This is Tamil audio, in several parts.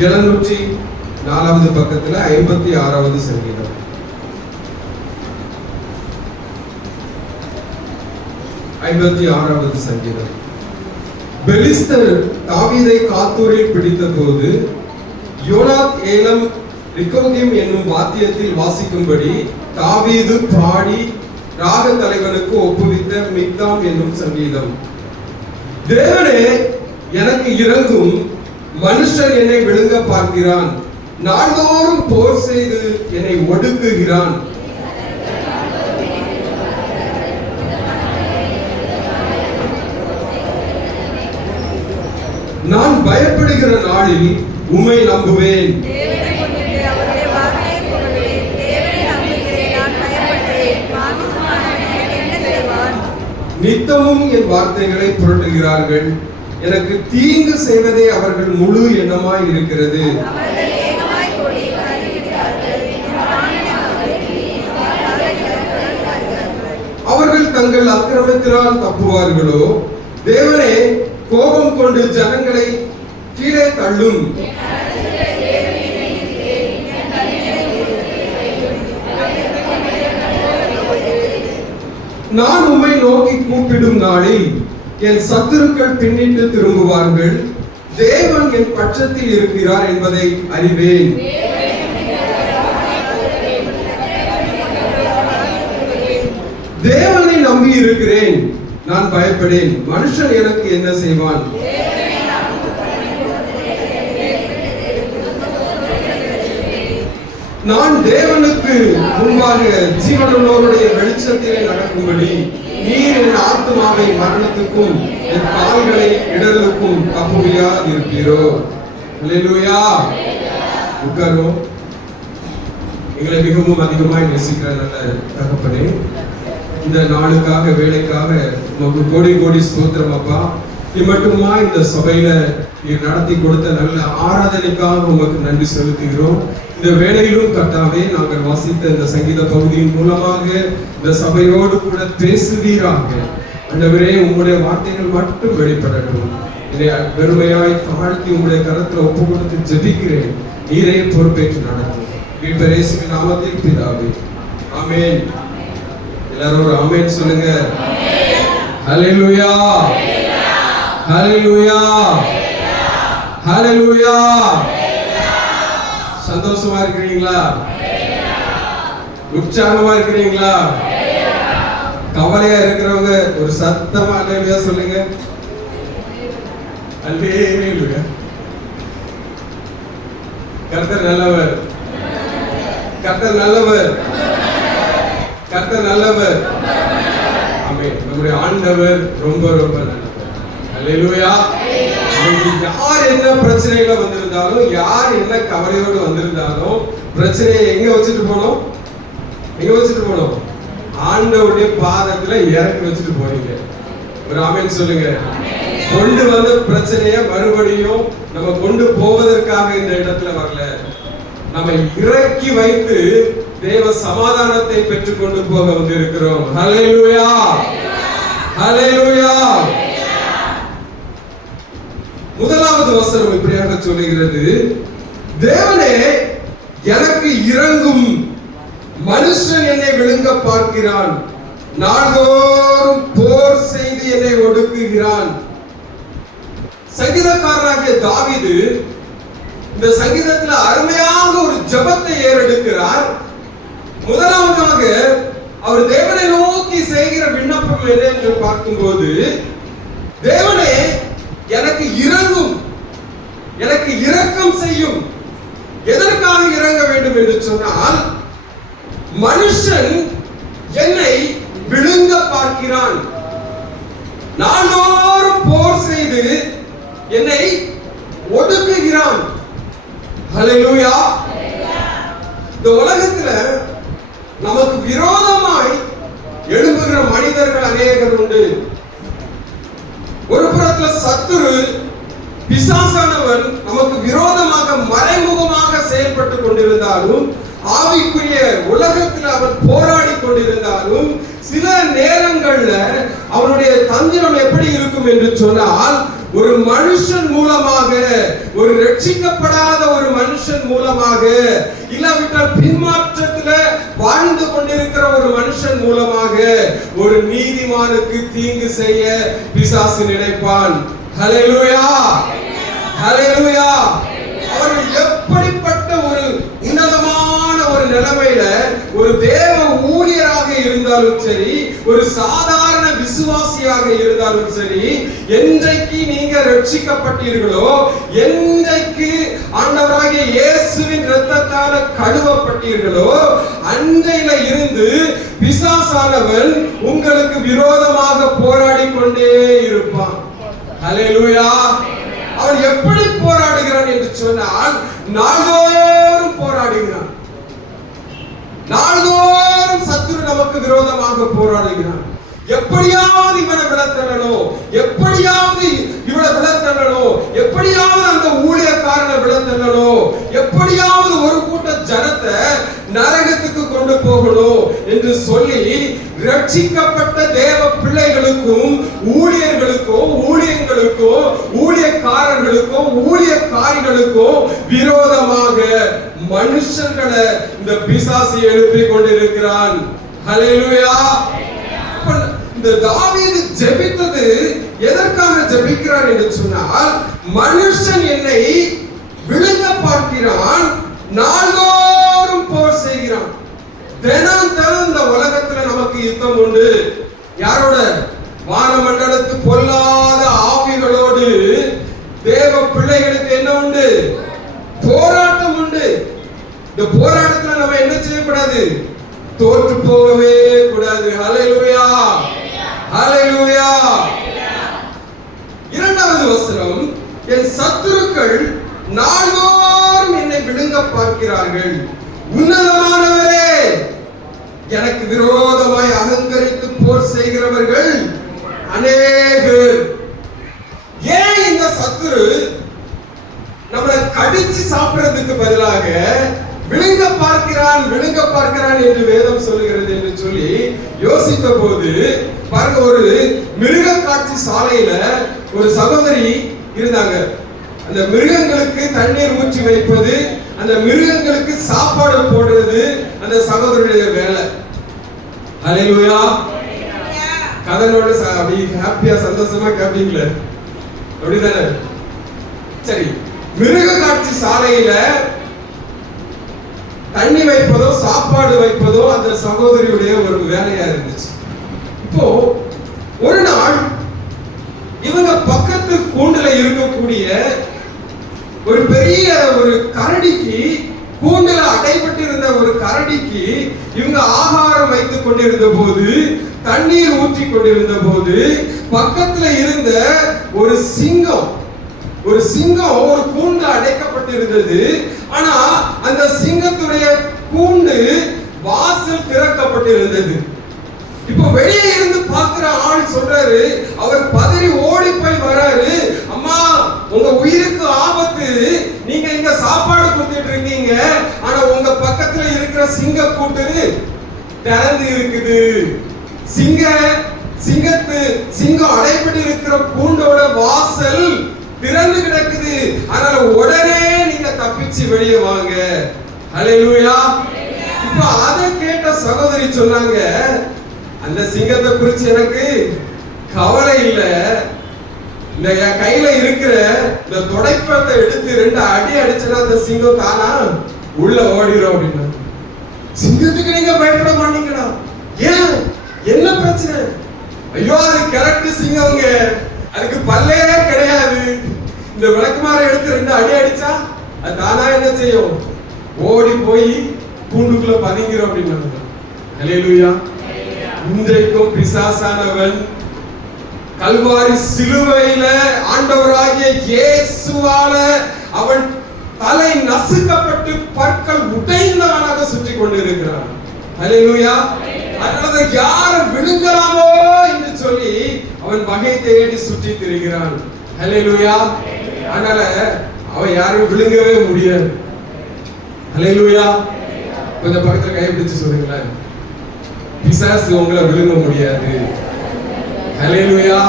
704வது பக்கத்துல 56வது சங்கீதம். பெலிஸ்தர் தாவீதை காத்தூரில் பிடித்த போது யோனாத் ஏலம் ரிகோகிம் என்னும் வாத்தியத்தில் வாசிக்கும்படி தாவீது பாடி ராக தலைவனுக்கு ஒப்புவித்த மிக்தாம் என்னும் சங்கீதம். தேவனே எனக்கு இறங்கும், மனுஷன் என்னை விழுங்க பார்க்கிறான், நாள்தோறும் போர் செய்து என்னை ஒடுக்குகிறான். நான் பயப்படுகிற நாளில் உம்மை நம்புவேன். நித்தமும் என் வார்த்தைகளை புரட்டுகிறார்கள், எனக்கு தீங்கு செய்வதே அவர்கள் முழு எண்ணமாய் இருக்கிறது. அவர்கள் தங்கள் அக்கிரமத்தினால் தப்புவார்களோ? தேவனே, கோபம் கொண்டு ஜனங்களை கீழே தள்ளும். நான் உம்மை நோக்கி கூப்பிடும் நாளில் என் சத்துருக்கள் பின்னிட்டு திரும்புவார்கள். தேவன் என் பட்சத்தில் இருக்கிறார் என்பதை அறிவேன். தேவனை நம்பி இருக்கிறேன், நான் பயப்படேன். மனுஷன் எனக்கு என்ன செய்வான்? நான் தேவனுக்கு முன்பாக ஜீவனுள்ளோருடைய வெளிச்சத்திலே நடக்கும்படி நீர் என் ஆத்மாவை மரணத்துக்கும் என் கால்களை இடலுக்கும் தப்புவியா இருப்பீரோ? அல்லேலூயா. உட்காரும். எங்களை மிகவும் அதிகமாய் நேசிக்கிற நல்ல தகப்பனே, இந்த நாளுக்காக வேலைக்காக உமக்கு கோடி கோடி ஸ்தோத்திரம் அப்பா. நீ மட்டுமா இந்த சபையில நீர் நடத்தி கொடுத்த நல்ல ஆராதனைக்காக உமக்கு நன்றி செலுத்துகிறோம். இந்த வேளையிலும் கர்த்தாவே, நாங்கள் வாசித்த இந்த சங்கீத பகுதியின் மூலமாக இந்த சபையோடு கூட பேசுவீராக. ஆண்டவரே, உங்களுடைய வார்த்தைகள் மட்டும் வெளிப்படட்டும். இதை பெருமையாய் தாழ்த்தி உங்களுடைய கரத்துல ஒப்பு கொடுத்து ஜெபிக்கிறேன். நீரே பொறுப்பேற்று நடத்தும். இயேசுவின் நாமத்தில் பிதாவே, ஆமென். எல்லாரும் ஒரு ஆமென் சொல்லுங்க. ஹல்லேலூயா, ஹல்லேலூயா, ஹல்லேலூயா. சந்தோஷமா இருக்கிறீங்களா? உற்சாகமா இருக்கிறீங்களா? கவலையா இருக்கிறவங்க ஒரு சத்தமா அல்லேலூயா சொல்லுங்க. அல்லேலூயா. கர்த்தர் நல்லவர், கர்த்தர் நல்லவர், கர்த்தர் நல்லவர். ஆமென். நம்முடைய ஆண்டவர் ரொம்ப ரொம்ப நல்லவர். அல்லேலூயா. யார் என்ன பிரச்சனையில வந்திருந்தாலும், யார் என்ன கவலையோடு வந்திருந்தாலும், பிரச்சனையை எங்க வச்சுட்டு போனோம்? எங்க வச்சுட்டு போனோம்? ஆண்டவருடைய பாதத்துல இறக்கி வச்சுட்டு போறீங்க. ஒரு ஆமென் சொல்லுங்க. கொண்டு வந்த பிரச்சனையை மறுபடியும் நம்ம கொண்டு போவதற்காக இந்த இடத்துல வரல, நம்ம இறக்கி வைத்து தேவ சமாதானத்தை பெற்றுக் கொண்டு போக வந்திருக்கிறோம். ஹல்லேலூயா, ஹல்லேலூயா. முதலாவது வசனம் இப்படியாக சொல்லுகிறது, தேவனே எனக்கு இறங்கும், மனுஷன் என்னை விழுங்க பார்க்கிறான், நாள்தோறும் போர் செய்து என்னை ஒடுக்குகிறான். சங்கீதக்காரராகிய தாவீது இந்த சங்கீதத்தில் அருமையாக ஒரு ஜெபத்தை ஏறெடுக்கிறார். முதலாவதாக அவர் தேவனை நோக்கி செய்கிற விண்ணப்பம் என்ன என்று பார்க்கும்போது, தேவனே எனக்கு இறங்கும், எனக்கு இரக்கம் செய்யும். எதற்காக இறங்க வேண்டும் என்று சொன்னால், மனுஷன் என்னை விழுங்க பார்க்கிறான், நாள்தோறும் போர் செய்து என்னை ஒடுக்குகிறான். ஹல்லேலூயா. இந்த உலகத்துல நமக்கு விரோதமாய் எழும்புகிற மனிதர்கள் அநேகர் உண்டு. ஒரு புறத்துல சத்துரு பிசாசானவன் நமக்கு விரோதமாக மறைமுகமாக செயல்பட்டு கொண்டிருந்தாலும், ஆவிக்குரிய உலகத்தில் அவன் போராடி கொண்டிருந்தாலும், சில நேரங்கள்ல அவனுடைய தந்திரம் எப்படி இருக்கும் என்று சொன்னால், ஒரு மனுஷன் மூலமாக ஒரு ரட்சிக்கப்படாத ஒரு மனுஷன் மூலமாக, இல்லாவிட்டால் பின்மாற்றத்துல வாழ்ந்து கொண்டிருக்கிற ஒரு மனுஷன் மூலமாக ஒரு நீதிமானுக்கு தீங்கு செய்ய பிசாசு நினைப்பான். ஹல்லேலூயா, ஹல்லேலூயா. அவர்கள் எப்படிப்பட்ட ஒரு உன்னதமான ஒரு நிலைமையில ஒரு தேவ ஊழியராக இருந்தாலும் சரி, ஒரு சாதாரண விசுவாசியாக இருந்தாலும் சரி, என்றைக்கு நீங்க ரட்சிக்கப்பட்டீர்களோ, என்றைக்கு ஆண்டவராகிய இயேசுவின் இரத்தத்தால கழுவப்பட்டீர்களோ, அன்றையில இருந்து பிசாசானவன் உங்களுக்கு விரோதமாக போராடி கொண்டே இருப்பான். ஹல்லேலூயா. அவன் எப்படி போராடுகிறான் என்று சொன்னால், நாள்தோறும் போராடுகிறான். நாள்தோறும் சத்துரு நமக்கு விரோதமாக போராடுகிறான். எப்படியாவது இவனை விளத்தணும், எப்படியாவது இவனை விளத்தணும், எப்படியாவது அந்த ஊழியக்காரனை விளத்தணும், எப்படியாவது ஒரு கூட்ட ஜனத்தை நரகத்துக்கு கொண்டு போகணும் என்று சொல்லி ரட்சிக்கப்பட்ட தேவ பிள்ளைகளுக்கும் ஊழியர்களுக்கும் ஊழியங்களுக்கும் ஊழியக்காரர்களுக்கும் ஊழியக்காரிகளுக்கும் விரோதமாக மனுஷர்களை இந்த பிசாசு எழுப்பி கொண்டிருக்கிறான். ஹல்லேலூயா. இந்த தாவீது ஜெபித்தது எதற்காக ஜெபிக்கிறார் என்று சொன்னால், மனுஷன் என்னை விழுங்க பார்க்கிறான், நாள்தோறும் போர் செய்கிறான். தினம் தினம் இந்த உலகத்துல நமக்கு யுத்தம் உண்டு. யாரோட? வானமண்டலத்து பொல்லாத ஆவிகளோடு தேவ பிள்ளைகளுக்கு என்ன உண்டு? போராட்டம் உண்டு. இந்த போராட்டத்துல நம்ம என்ன செய்யக்கூடாது? தோற்று போகவே கூடாது. ஹல்லேலூயா, ஹல்லேலூயா. இரண்டாவது வசனம், என் சத்துருக்கள் நாள்தோறும் என்னை விழுங்க பார்க்கிறார்கள். உன்னதமானவரே, எனக்கு விரோதமாய் அகங்கரித்து போர் செய்கிறவர்கள் அநேகர். ஏன் இந்த சத்துரு நம்மளை கடிச்சு சாப்பிடுறதுக்கு பதிலாக விழுங்க பார்க்கிறான் விழுங்க பார்க்கிறான் என்று வேதம் சொல்லுகிறது என்று சொல்லி யோசித்த போது பாருங்க, ஒரு மிருக காட்சி சாலையில ஒரு சகோதரி இருந்தாங்க. அந்த மிருகங்களுக்கு தண்ணீர் ஊற்றி வைப்பது, அந்த மிருகங்களுக்கு சாப்பாடு போடுறது அந்த சகோதரியுடைய வேலை. ஹல்லேலூயா. கதனோட அப்படி ஹாப்பியா சந்தோஷமா கேப்பீங்களே, அப்படிதானே? சரி, மிருக காட்சி சாலையில தண்ணி வைப்பதோ சாப்பாடு வைப்பதோ அந்த சகோதரியுடைய ஒரு வேலையா இருந்துச்சு. இப்போ ஒரு நாள் இவங்க பக்கத்து கூண்டுல இருக்கக்கூடிய ஒரு பெரிய ஒரு கரடிக்கு, கூண்டுல அடைபட்டிருந்த ஒரு கரடிக்கு இவங்க ஆகாரம் வைத்துக் கொண்டிருந்த போது, தண்ணீர் ஊற்றி கொண்டிருந்த போது, பக்கத்துல இருந்த ஒரு சிங்கம் ஒரு கூண்டு அடைக்கப்பட்டிருந்தது. ஆனா அந்த சிங்கத்துடைய கூண்டு வாசல் திறக்கப்பட்டிருந்தது. இப்போ வெளியே இருந்து பார்க்கிற ஆள் சொல்றாரு, அவர் பதறி ஓடி போய் வராரு, அம்மா உங்க உயிருக்கு ஆபத்து, நீங்க இங்க சாப்பாடு கொடுத்துட்டு இருக்கீங்க, ஆனா உங்க பக்கத்துல இருக்கிற சிங்க கூண்டு திறந்து இருக்குது. சிங்கம் அடைப்பட்டு இருக்கிற கூண்டோட வாசல் திறந்து கிடக்குது, அதனால உடனே நீங்க தப்பிச்சு வெளியே வாங்க. ஹல்லேலூயா. இப்ப அதை கேட்ட சகோதரி சொன்னாங்க, அந்த சிங்கத்தை குறிச்சு எனக்கு கவலை இல்ல, இந்த என் கையில இருக்கிற இந்த துடைப்பத்தை எடுத்து 2 அடி அடிச்சனா அந்த சிங்கம் தானா உள்ள ஓடிடும் அப்படின்னா. சிங்கத்துக்கு நீங்க பயப்பட மாட்டீங்களா? ஏன், என்ன பிரச்சனை? ஐயோ, அது கரெக்ட் சிங்கம்ங்க, அதுக்கு பல்லே கிடையாது, இந்த விளக்குமாற எடுத்து 2 அடி அடிச்சா அது தானா என்ன செய்யும்? ஓடி போய் கூண்டுக்குள்ள பதுங்கிரும் அப்படின்னு. ஹல்லேலூயா. இன்றைக்கும் பிசாசானவன் கல்வாரி சிலுவையில ஆண்டவராகிய இயேசுவால அவன் தலை நசுக்கப்பட்டு பற்கள் உடைந்தவனாக சுற்றி கொண்டிருக்கிறான். ஹல்லேலூயா. அதனால யார விழுங்கலாமோ என்று சொல்லி அவன் வகை தேடி சுற்றி திரிகிறான். ஹல்லேலூயா. அதனால அவன் யாரும் விழுங்கவே முடியாது. ஹல்லேலூயா. கொஞ்சம் பக்கத்துல கை பிடிச்சு சொல்லுங்களேன், பிசாசு உங்களை விழுங்க முடியாது. ஹல்லேலூயா.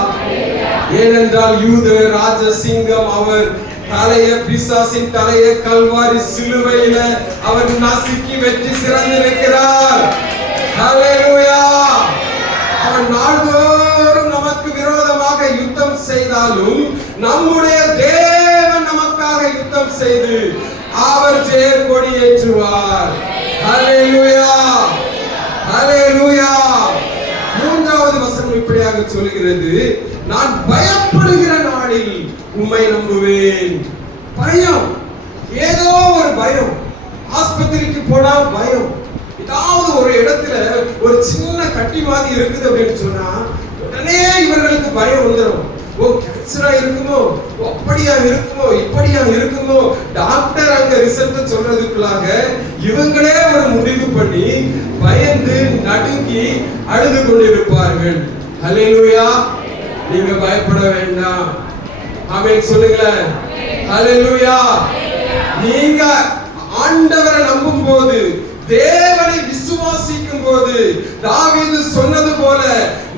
ஏனென்றால் யூத ராஜ சிங்கம் அவர் தலைய பிசாசின் தலைய கல்வாரி சிலுவையில அவர் நசுக்கி வெற்றி சிறந்திருக்கிறார். ஹல்லேலூயா. அவர் நாள்தோறும் நமக்கு விரோதமாக யுத்தம் செய்தாலும் நம்முடைய தேவன் நமக்காக யுத்தம் செய்து அவர் ஜெய கொடி ஏற்றுவார். ஹல்லேலூயா. ஹல்லேலூயா. மூன்றாவது வசனம் இப்படியாக சொல்கிறது, நான் பயப்படுகிற நாளில் உம்மை நம்புவேன். பயம், ஏதோ ஒரு பயம். ஆஸ்பத்திரிக்கு போனா பயம், ஏதாவது ஒரு இடத்துல ஒரு சின்ன கட்டி மாதிரி இருக்குது அப்படின்னு சொன்னா உடனே இவர்களுக்கு பயம் வந்துடும். ஓ, கேன்சரா இருக்குமோ, அப்படியா இருக்குமோ, இப்படியா இருக்குமோ. டாக்டர் அங்க ரிசல்ட் சொல்றதுக்குள்ளாக இவங்களே ஒரு முடிவு பண்ணி பயந்து நடுங்கி அழுது கொண்டிருப்பார்கள். ஹல்லேலூயா. நீங்க பயப்பட வேண்டாம். ஆமென் சொல்லுங்களேன். ஹல்லேலூயா. நீங்க ஆண்டவரை நம்பும் போது, தேவனை விசுவாசிக்கும் போது, தாவீது சொன்னது போல,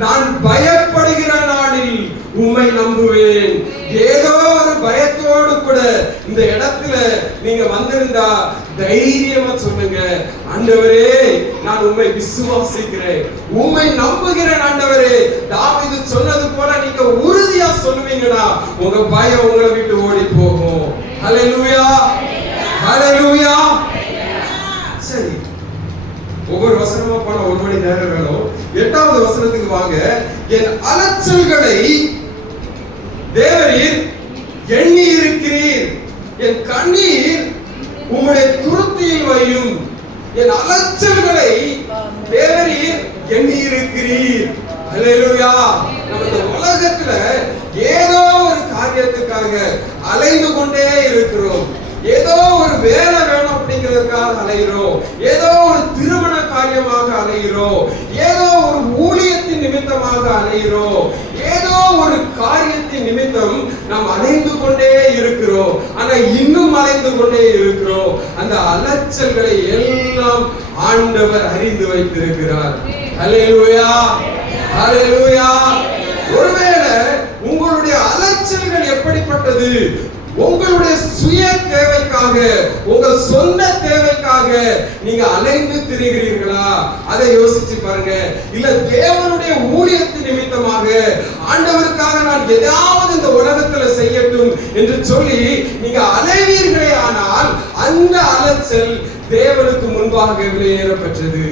நான் பயப்படுகிற நாளில் உம்மை நம்புவேன். ஏதோ ஒரு பயத்தோடு கூட இந்த இடத்துல நீங்க வந்திருந்தா தைரியமா சொல்லுங்க, ஆண்டவரே நான் உம்மை விசுவாசிக்கிறேன், உம்மை நம்புகிறேன் ஆண்டவரே. தாவீது சொன்னது போல நீங்க உறுதியா சொல்லுவீங்கன்னா உங்க பயம் உங்களை விட்டு ஓடி போகும். ஹல்லேலூயா. ஹல்லேலூயா. சரி, ஒவ்வொரு வசனமா போன 1 மணி நேரம் வேணும். 8வது வசனத்துக்கு வாங்க. என் அலச்சல்களை தேவரீர் எண்ணி இருக்கிறீர், என் கண்ணீர் உம்முடைய துருத்தியில் வையும். என் அலச்சல்களை தேவரீர் எண்ணி இருக்கிறீர். ஹல்லேலூயா. நம்ம இந்த உலகத்துல ஏதோ ஒரு காரியத்துக்காக அலைந்து கொண்டே இருக்கிறோம். ஏதோ ஒரு வேலை வேணும் அப்படிங்கிறதுக்காக அலைகிறோம். ஏதோ ஒரு திருமண காரியமாக அலைகிறோம். ஏதோ ஒரு ஊழியத்தின் நிமித்தமாக அலைகிறோம். ஏதோ ஒரு காரியத்தின் நிமித்தம் நாம் அலைந்து கொண்டே இருக்கிறோம். ஆனா இன்னும் அலைந்து கொண்டே இருக்கிறோம். அந்த அலைச்சல்களை எல்லாம் ஆண்டவர் அறிந்து வைத்திருக்கிறார். ஹல்லேலூயா. ஹல்லேலூயா. ஒருவேளை உங்களுடைய அலைச்சல்கள் எப்படிப்பட்டது? உங்களுடைய சுய தேவைக்காக, உங்கள் சொந்த தேவைக்காக நீங்க அலைந்து திரிகிறீர்களா? அதை யோசிச்சு பாருங்க. இல்ல தேவனுடைய ஊழியத்தின் நிமித்தமாக, ஆண்டவருக்காக நான் ஏதாவது இந்த உலகத்துல செய்யட்டும் என்று சொல்லி நீங்க அலைவீர்களே, ஆனால் அந்த அலைச்சல் தேவனுக்கு முன்பாக வெளியேறப்பட்டது.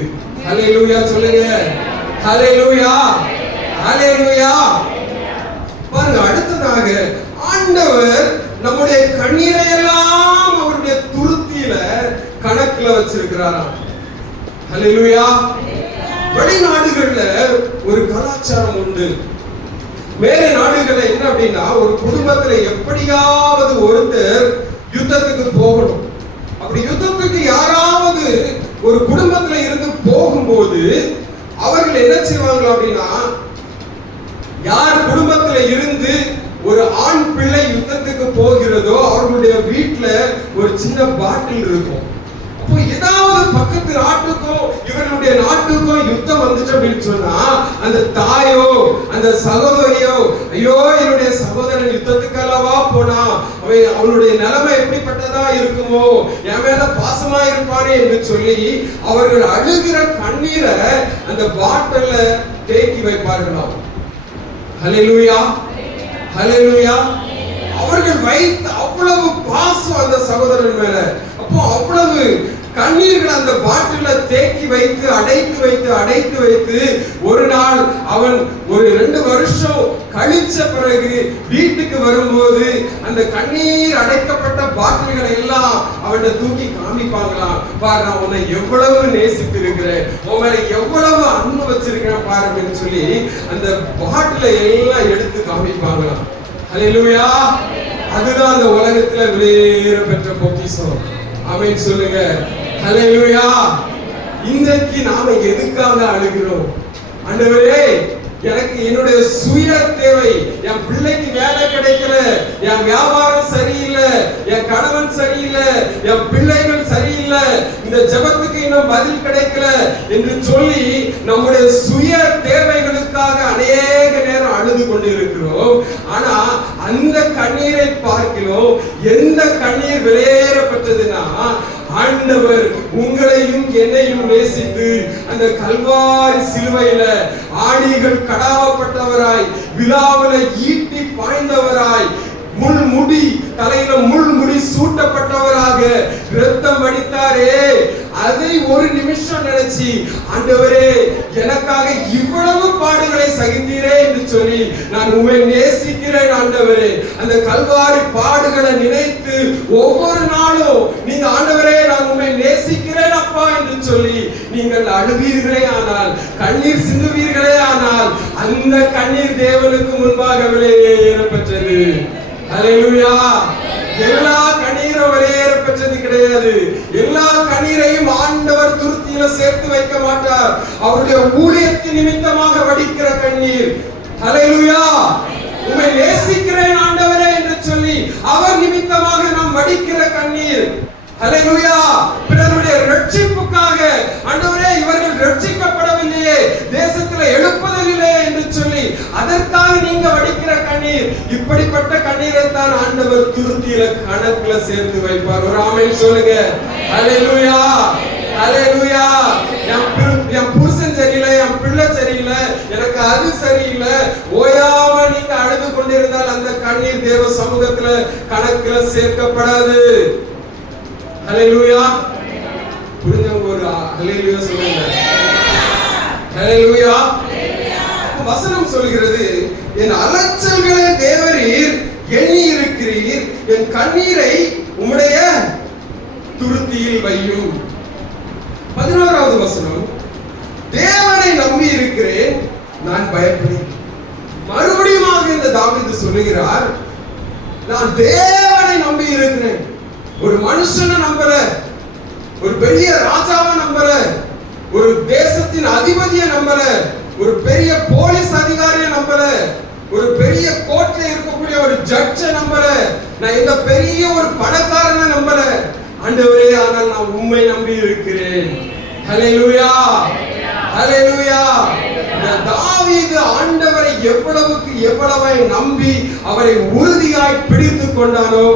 ஹல்லேலூயா சொல்லுங்க. ஹல்லேலூயா. ஹல்லேலூயா. பாருங்க, அடுத்ததாக ஆண்டவர் நம்முடைய கண்ணீரை எல்லாம் அவருடைய துருத்தியில கணக்குல வச்சிருக்கிறாராம். ஹல்லேலூயா. வெளிநாடுகள்ல ஒரு கலாச்சாரம் உண்டு. வேற நாடுகள்ல என்ன அப்படின்னா, ஒரு குடும்பத்துல எப்படியாவது ஒருத்தர் யுத்தத்துக்கு போகணும். அப்படி யுத்தத்துக்கு யாராவது ஒரு குடும்பத்துல இருந்து போகும்போது அவர்கள் என்ன செய்வாங்க அப்படின்னா, யார் குடும்பத்துல இருந்து ஒரு ஆண் பிள்ளை யுத்தத்துக்கு போகிறதோ அவர்களுடைய வீட்டுல ஒரு சின்ன பாட்டில் இருக்கும். அப்போ ஏதாவது பக்கத்து நாட்டுக்கும் இவர்களுடைய நாட்டுக்கும் யுத்தம் வந்துச்சு அப்படின்னு சொன்னா, அந்த தாயோ அந்த சகோதரியோ, ஐயோ என்னுடைய சகோதரன் யுத்தத்துக்கு அல்லவா போனா, அவனுடைய நிலைமை எப்படிப்பட்டதா இருக்குமோ, என் மேல பாசமா இருப்பானே என்று சொல்லி அவர்கள் அழுகிற கண்ணீரை அந்த பாட்டில்ல தேக்கி வைப்பார்களாம். ஹல்லேலூயா. ஹல்லேலூயா. அவர்கள் வைத்த அவ்வளவு பாசம் அந்த சகோதரன் மேல. அப்போ அவ்வளவு கண்ணீர்கள் அந்த பாட்டில தேக்கி வைத்து அடைத்து வைத்து ஒரு நாள் அவன் ஒரு 2 வருஷம் கழிச்ச பிறகு வீட்டுக்கு வரும்போது அந்த கண்ணீர் அடைக்கப்பட்ட பாட்டில்களை எல்லாம் அவன்கிட்ட தூக்கி காமிப்பாங்களாம். பாரு, நான் உன்னை எவ்வளவு நேசித்து இருக்கிறேன், உன் மேல எவ்வளவு அன்பு வச்சிருக்கிறேன் பாரு அப்படின்னு சொல்லி அந்த பாட்டில எல்லாம் எடுத்து காமிப்பாங்களாம். ஹல்லேலூயா. அதுதான் அந்த உலகத்துல விலையேற பெற்ற பொக்கிஷம். ஆமென் சொல்லுங்க. ஹல்லேலூயா. இன்றைக்கு நாம எதுக்காக அழுகிறோம்? ஆண்டவரே, எனக்கு என்னுடைய சுய தேவை, என் பிள்ளைக்கு வேலை கிடைக்கல, என் வியாபாரம் சரியில்லை, என் கணவன் சரியில்லை, என் பிள்ளைகள் சரியில்லை, இந்த ஜெபத்துக்கு இன்னும் பதில் கிடைக்கல என்று சொல்லி நம்முடைய சுய தேவைகளுக்காக அநேக நேரம் அழுது கொண்டிருக்கிறோம். ஆனா அந்த கண்ணீரை பார்க்கிறோம், எந்த கண்ணீர் வெளியேறப்பட்டதுன்னா ஆண்டவர் உங்களையும் என்னையும் நேசித்து அந்த கல்வாரி சிலுவையில ஆணிகள் கடாவப்பட்டவராய், விழாவில ஈட்டி பாய்ந்தவராய், முள்முடி தலையில முள்முடி சூட்டப்பட்டவராக இரத்தம் வடித்தாரே, அதை ஒரு நிமிஷம் நினைச்சு ஆண்டவரே எனக்காக இவ்வளவு பாடுகளை சகித்தீரே என்று சொல்லி நான் உம்மை நேசிக்கிறேன் ஆண்டவரே. அந்த கல்வாரி பாடுகளை நினைத்து ஒவ்வொரு நாளும் நீங்க ஆண்டவரே நான் உம்மை நேசிக்கிறேன் அப்பா என்று சொல்லி நீங்கள் அழுவீர்களே ஆனால், கண்ணீர் சிந்துவீர்களே ஆனால், அந்த கண்ணீர் தேவனுக்கு முன்பாக வெளியேறப்பட்டது. ஹல்லேலூயா. எல்லா கண்ணீரும் வெளியேறப்பட்டது கிடையாது. எல்லா கண்ணீரையும் ஆண்டவர் துருத்தியில சேர்த்து வைக்க மாட்டார். அவருடைய ஊழியத்தின் நிமித்தமாக வடிக்கிற கண்ணீர், ஹல்லேலூயா, உம்மை நேசிக்கிறேன் ஆண்டவரே என்று சொல்லி அவர் நிமித்தமாக நாம் வடிக்கிற கண்ணீர், ஹல்லேலூயா, பிறருடைய ரட்சிப்புக்காக ஆண்டவரே இவர்கள் ரட்சிக்கப்படவில்லையே, தேசத்தில் எழுப்புதலில்லை என்று சொல்லி அதற்காக நீங்க வடிக்கிற கண்ணீர், இப்படிப்பட்ட கண்ணீரை தான் ஆண்டவர் துருத்தியில கணக்குல சேர்த்து வைப்பார். ஒரு ஆமென் சொல்லுங்க. ஹல்லேலூயா, ஹல்லேலூயா. என் புருஷன் சரியில்லை, என் பிள்ளை சரியில்லை, எனக்கு அது சரியில்லை, ஓயாம நீங்க அழுது கொண்டிருந்தால் அந்த கண்ணீர் தேவ சமூகத்துல கணக்குல சேர்க்கப்படாது. ஹல்லேலூயா. புரிஞ்சவங்க ஒரு ஹல்லேலூயா சொல்லுங்க. ஹல்லேலூயா. வசனம் சொல்கிறது, என் அலச்சல்களை தேவரீர் எண்ணி இருக்கிறீர், என் கண்ணீரை உம்முடைய துருத்தியில் வையும். 11வது வசனம், தேவனை நம்பி இருக்கிறேன் நான் பயப்படேன். மறுபடியும் இந்த தாவீது சொல்லுகிறார், நான் தேவனை நம்பி இருக்கிறேன். ஒரு மனுஷனை நம்பல, ஒரு பெரிய ராஜாவை நம்பல, ஒரு தேசத்தின் அதிபதியை நம்பல, ஒரு பெரிய போலீஸ் அதிகாரியை நம்பல, ஒரு பெரிய கோர்ட்ல இருக்கக்கூடிய ஒரு ஜட்ஜை நம்பல, நான் இந்த பெரிய ஒரு பணக்காரனை நம்பல ஆண்டவரே, ஆனால் நான் உம்மை நம்பி இருக்கிறேன். ஹல்லேலூயா, ஹல்லேலூயா. தாவீது ஆண்டவரை எவ்வளவுக்கு எவ்வளவாய் நம்பி அவரை உறுதியாய் பிடித்து கொண்டானோ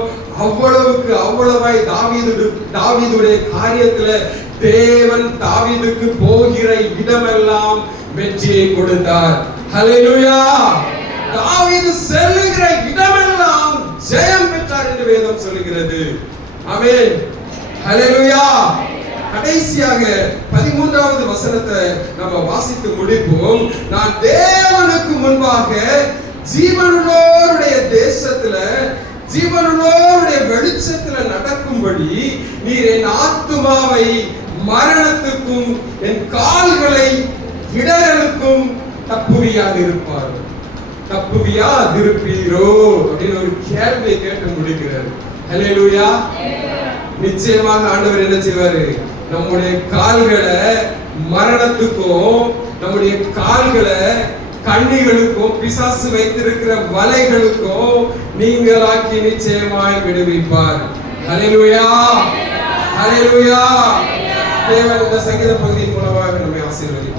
அவ்வளவுக்கு அவ்வளவாய் தாவீதுடைய காரியத்துல தேவன் தாவீதுக்கு போகிற இடமெல்லாம் வெற்றியை கொடுத்தார். ஹல்லேலூயா. தாவீது செல்லுகிற இடமெல்லாம் ஜெயம் பெற்றார் என்று வேதம் சொல்கிறது. ஆமென். ஹல்லேலூயா. கடைசியாக 13வது வசனத்தை நம்ம வாசித்து முடிப்போம். நான் தேவனுக்கு முன்பாக ஜீவனுள்ளோருடைய தேசத்துல ஜீவனுள்ளோருடைய வெளிச்சத்துல நடக்கும்படி நீர் என் ஆத்துமாவை மரணத்துக்கும் என் கால்களை இடறலுக்கும் தப்புவியாக இருப்பார். தப்புவியா இருப்பீரோ அப்படின்னு ஒரு கேள்வியை கேட்டு முடிக்கிறார். ஹல்லேலூயா. நிச்சயமாக ஆண்டவர் என்ன செய்வாரு, நம்முடைய கால்களை மரணத்துக்கும் நம்முடைய கால்களை கண்ணிகளுக்கும் பிசாசு வைத்திருக்கிற வலைகளுக்கும் நீங்களாக்கி நிச்சயமாய் விடுவிப்பார். ஹல்லேலூயா, ஹல்லேலூயா. தேவன் இந்த சங்கீத பகுதியின் மூலமாக நம்மை ஆசீர்வதிப்பார்.